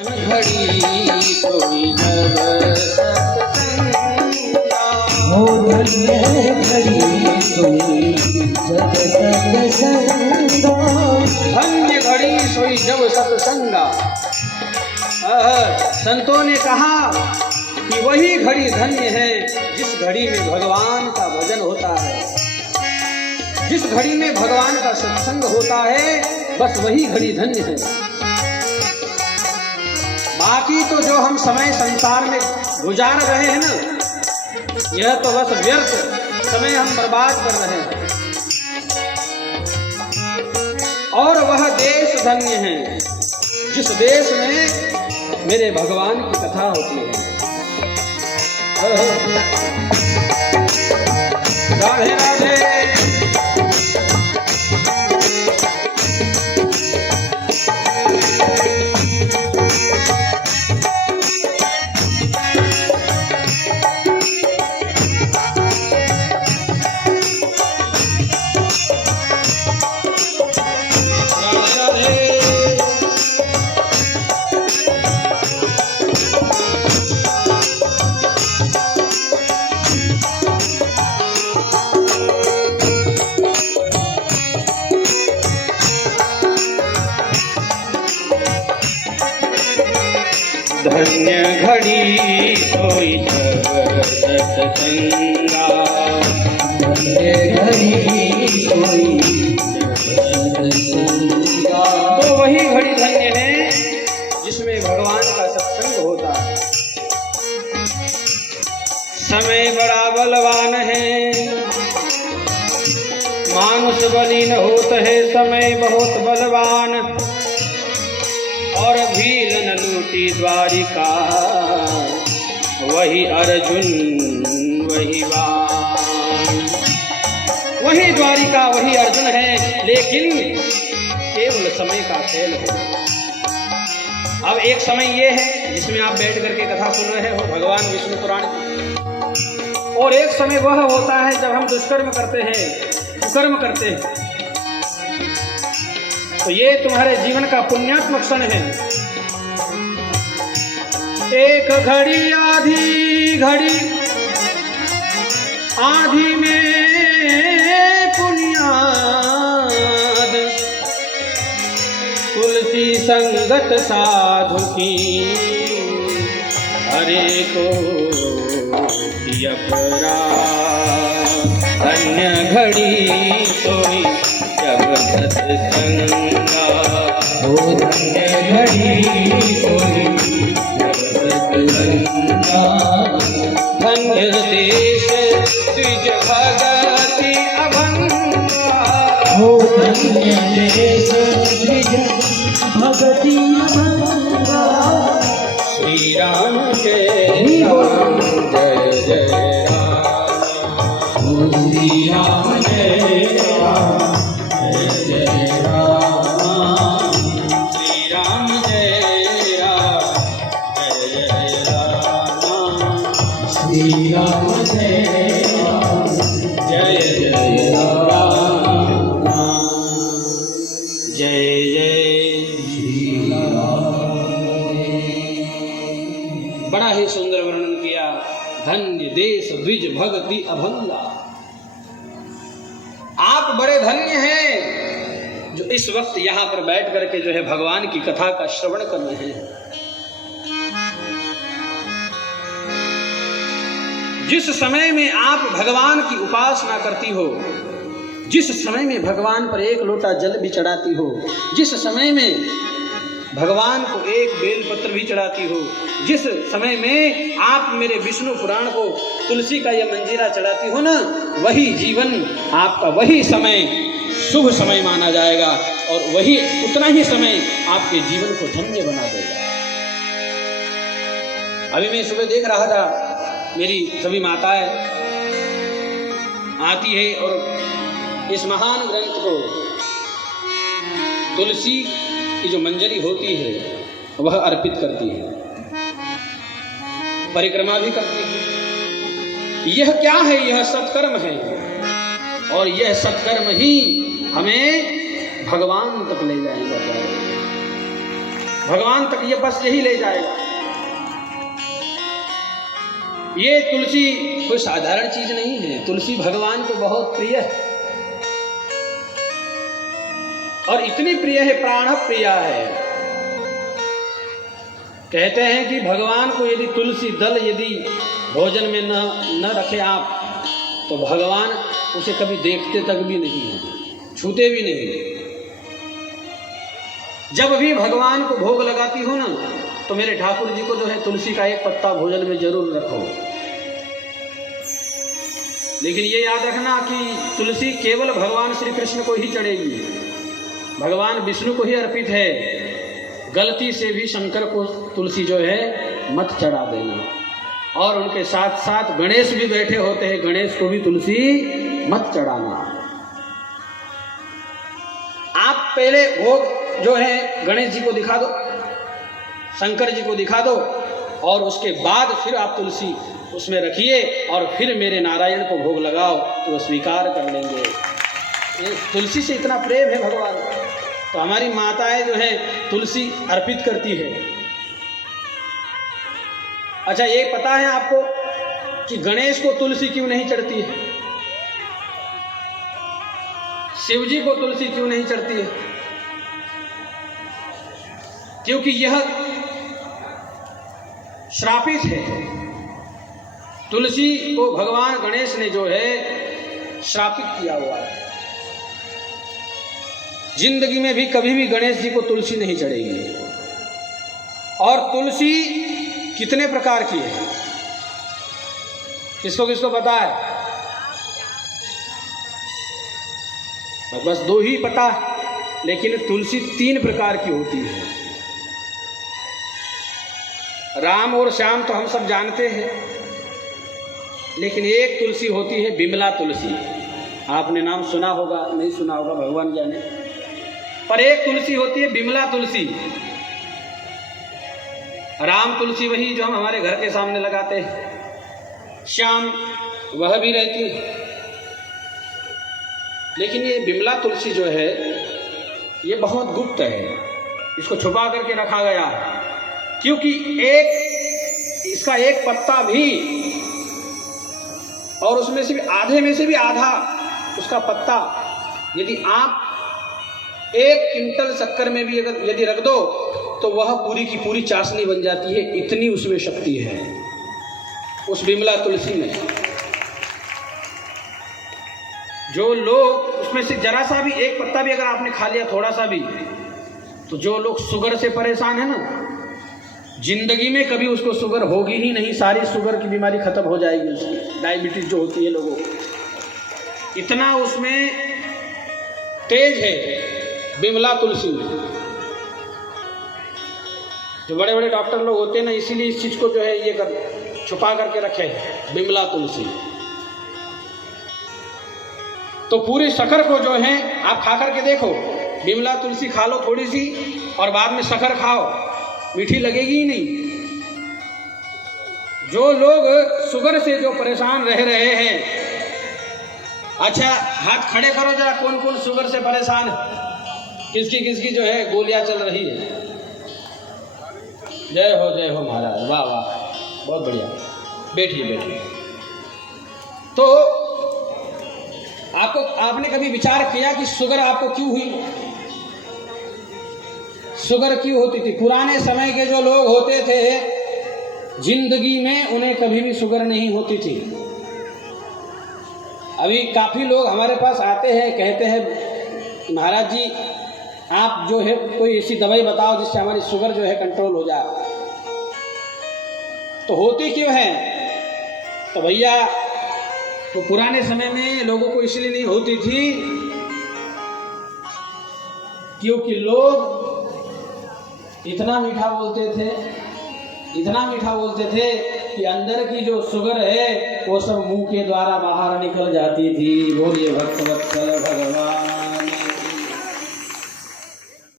घड़ी कोई जब सत्संगा, हो धन्य घड़ी सोई जब सत्संगा, धन्य घड़ी सोई जब सत्संगा। संतों ने कहा कि वही घड़ी धन्य है जिस घड़ी में भगवान का भजन होता है, जिस घड़ी में भगवान का सत्संग होता है, बस वही घड़ी धन्य है। बाकी तो जो हम समय संसार में गुजार रहे हैं ना, यह तो बस व्यर्थ समय हम बर्बाद कर रहे हैं। और वह देश धन्य है जिस देश में मेरे भगवान की कथा होती है। राधे राधे। धन्य घड़ी सोई जब सत्संगा, धन्य घड़ी सोई जब सत्संगा, तो वही घड़ी धन्य है जिसमें भगवान का सत्संग होता है। समय बड़ा बलवान है, मानुष बलीन होत है समय बहुत बलवान, और भील न लूटी द्वारिका, वही अर्जुन वही वान। वही द्वारिका वही अर्जुन है, लेकिन केवल समय का खेल है। अब एक समय ये है जिसमें आप बैठ करके कथा सुन रहे हो भगवान विष्णु पुराण की, और एक समय वह होता है जब हम दुष्कर्म करते हैं, कुकर्म करते हैं। तो ये तुम्हारे जीवन का पुण्यात्मक क्षण है। एक घड़ी आधी घड़ी, आधी में पुण्याद, तुलसी संगत साधु की, हरे को अपराध। धन्य घड़ी सोई जब सत्संगा, हो धन्य घड़ी सोई जब सत्संगा, धन्य देश द्विज भगति अभंगा, हो धन्य देश द्विज भगति अभंगा। श्री राम जय राम जय जय राम, श्री राम जय राम जय जय राम, श्री राम जय राम जय जय राम, श्री राम जय राम जय जय राम, जय जय श्री राम। बड़ा ही सुंदर वर्णन किया। धन्य देश द्विज भगति अभंगा। आप बड़े धन्य हैं जो इस वक्त यहाँ पर बैठ करके जो है भगवान की कथा का श्रवण कर रहे हैं। जिस समय में आप भगवान की उपासना करती हो, जिस समय में भगवान पर एक लोटा जल भी चढ़ाती हो, जिस समय में भगवान को एक बेलपत्र भी चढ़ाती हो, जिस समय में आप मेरे विष्णु पुराण को तुलसी का यह मंजीरा चढ़ाती हो ना, वही जीवन आपका, वही समय शुभ समय माना जाएगा, और वही उतना ही समय आपके जीवन को धन्य बना देगा। अभी मैं सुबह देख रहा था, मेरी सभी माताएं आती है और इस महान ग्रंथ को, तुलसी की जो मंजरी होती है वह अर्पित करती है, परिक्रमा भी करती है। यह क्या है? यह सत्कर्म है, और यह सत्कर्म ही हमें भगवान तक ले जाएगा। भगवान तक ये बस यही ले जाएगा। ये तुलसी कोई साधारण चीज नहीं है, तुलसी भगवान को बहुत प्रिय है और इतनी प्रिय है, प्राण प्रिया है। कहते हैं कि भगवान को यदि तुलसी दल यदि भोजन में न रखे आप, तो भगवान उसे कभी देखते तक भी नहीं है, छूते भी नहीं। जब भी भगवान को भोग लगाती हो ना, तो मेरे ठाकुर जी को जो है तुलसी का एक पत्ता भोजन में जरूर रखो। लेकिन ये याद रखना कि तुलसी केवल भगवान श्री कृष्ण को ही चढ़ेगी, भगवान विष्णु को ही अर्पित है। गलती से भी शंकर को तुलसी जो है मत चढ़ा देना। और उनके साथ साथ गणेश भी बैठे होते हैं, गणेश को भी तुलसी मत चढ़ाना। आप पहले भोग जो है गणेश जी को दिखा दो, शंकर जी को दिखा दो, और उसके बाद फिर आप तुलसी उसमें रखिए और फिर मेरे नारायण को भोग लगाओ, तो वो स्वीकार कर लेंगे। तुलसी से इतना प्रेम है भगवान। तो हमारी माताएं जो है तुलसी अर्पित करती है। अच्छा, ये पता है आपको कि गणेश को तुलसी क्यों नहीं चढ़ती है? शिव जी को तुलसी क्यों नहीं चढ़ती है? क्योंकि यह श्रापित है। तुलसी को भगवान गणेश ने जो है श्रापित किया हुआ है। जिंदगी में भी कभी भी गणेश जी को तुलसी नहीं चढ़ेगी। और तुलसी कितने प्रकार की है, किसको किसको पता है? बस दो ही पता है, लेकिन तुलसी 3 प्रकार की होती है। राम और श्याम तो हम सब जानते हैं, लेकिन एक तुलसी होती है बिमला तुलसी। आपने नाम सुना होगा, नहीं सुना होगा, भगवान जाने। पर एक तुलसी होती है बिमला तुलसी। राम तुलसी वही जो हम हमारे घर के सामने लगाते हैं, श्याम वह भी रहती है। लेकिन ये बिमला तुलसी जो है ये बहुत गुप्त है, इसको छुपा करके रखा गया है। क्योंकि इसका एक पत्ता भी, और उसमें से भी आधे में से भी आधा उसका पत्ता, यदि आप 1 क्विंटल शक्कर में भी अगर यदि रख दो, तो वह पूरी की पूरी चाशनी बन जाती है। इतनी उसमें शक्ति है उस बिमला तुलसी में। जो लोग उसमें से जरा सा भी, एक पत्ता भी अगर आपने खा लिया, थोड़ा सा भी, तो जो लोग शुगर से परेशान है ना, जिंदगी में कभी उसको शुगर होगी ही नहीं, सारी शुगर की बीमारी खत्म हो जाएगी उसकी। डायबिटीज जो होती है लोगों को, इतना उसमें तेज है बिमला तुलसी में। जो बड़े बड़े डॉक्टर लोग होते हैं ना, इसीलिए इस चीज को जो है ये छुपा करके रखे बिमला तुलसी। तो पूरी शक्कर को जो है आप खा करके देखो, बिमला तुलसी खा लो थोड़ी सी, और बाद में शक्कर खाओ, मीठी लगेगी ही नहीं। जो लोग शुगर से जो परेशान रह रहे हैं, अच्छा हाथ खड़े करो जरा, कौन कौन शुगर से परेशान है, किसकी किसकी जो है गोलियां चल रही है। जय हो महाराज, वाह वाह, बहुत बढ़िया। बैठिए बैठिए। तो आपने कभी विचार किया कि शुगर आपको क्यों हुई? शुगर क्यों होती थी? पुराने समय के जो लोग होते थे, जिंदगी में उन्हें कभी भी शुगर नहीं होती थी। अभी काफी लोग हमारे पास आते हैं, कहते हैं महाराज जी आप जो है कोई ऐसी दवाई बताओ जिससे हमारी शुगर जो है कंट्रोल हो जाए। तो होती क्यों है? तो भैया तो पुराने समय में लोगों को इसलिए नहीं होती थी क्योंकि लोग इतना मीठा बोलते थे, इतना मीठा बोलते थे कि अंदर की जो शुगर है वो सब मुंह के द्वारा बाहर निकल जाती थी। बोलिए भक्तवत्सल भगवान